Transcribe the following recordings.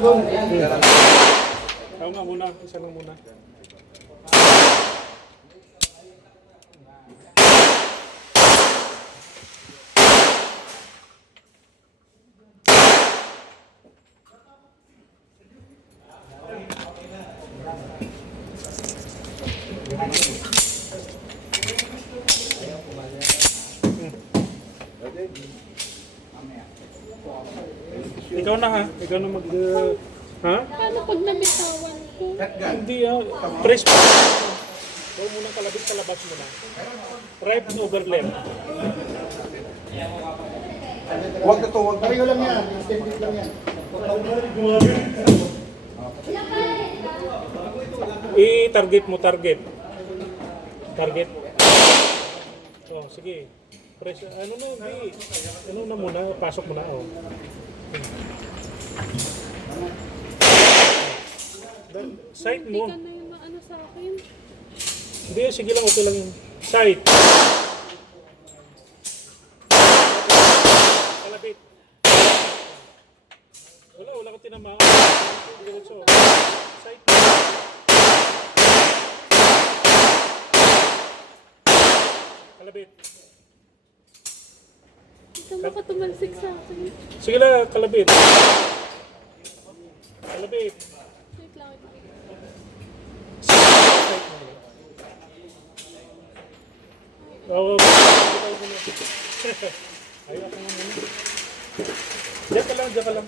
Ako nga muna, isa lang muna. Ikaw na ha? Ikaw na mag... ha? Paano pag namitawan ko? Hindi press pa. Ikaw muna kalabit sa labas mo na. Right over left. Huwag na to, huwag na. Pareho lang yan, extended lang yan. I-target mo, target. Target. Oh, sige. Press, ano na, hindi. Ano na muna, pasok mo na, oh. Sight Hindi mo. ka na yung maano sa akin. Hindi, sige lang, okay lang yun. Sight. Kalabit. Wala ka tinama. Diretso. Sight mo. Kalabit. Saan ka tumalsik sa akin? Sige lang, kalabit. Kalabit. Wait lang, wait lang. Sight mo. Oo. Ayaw ako nga muna. Diyan ka lang, diyan ka lang.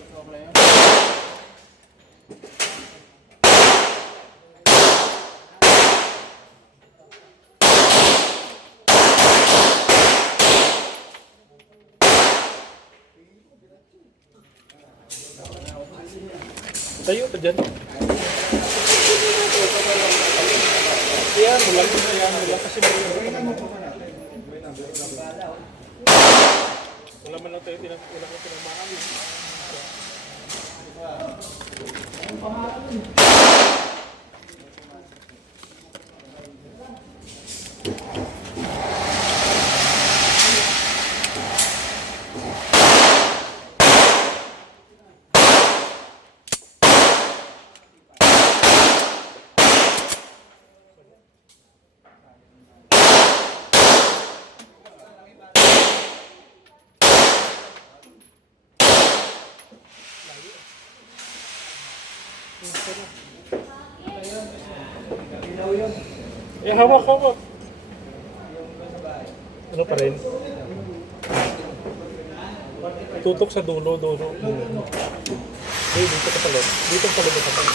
Tayo ka dyan. Yan, wala kasi wala man lang tayo tinamaan. Hawak. Ano pa rin? Tutok sa dulo. Dito ka pala. Dito pala ka pala.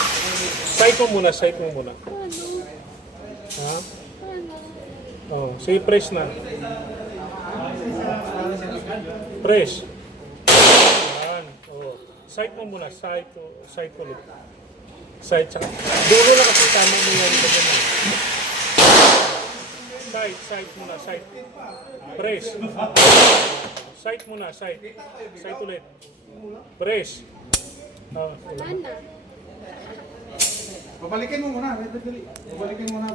Sight mo muna. Paano? Ha? Paano? Oh, sige, press na. Press. Yan. Oh. Sight mo muna. Sight ulit. Sight. Dulo na kasi tama mo yan. Sight muna. Sight. Press. Sight muna. Sight ulit. Press. Oh. Mana? Babalikin mo muna, dali. Babalikin mo muna.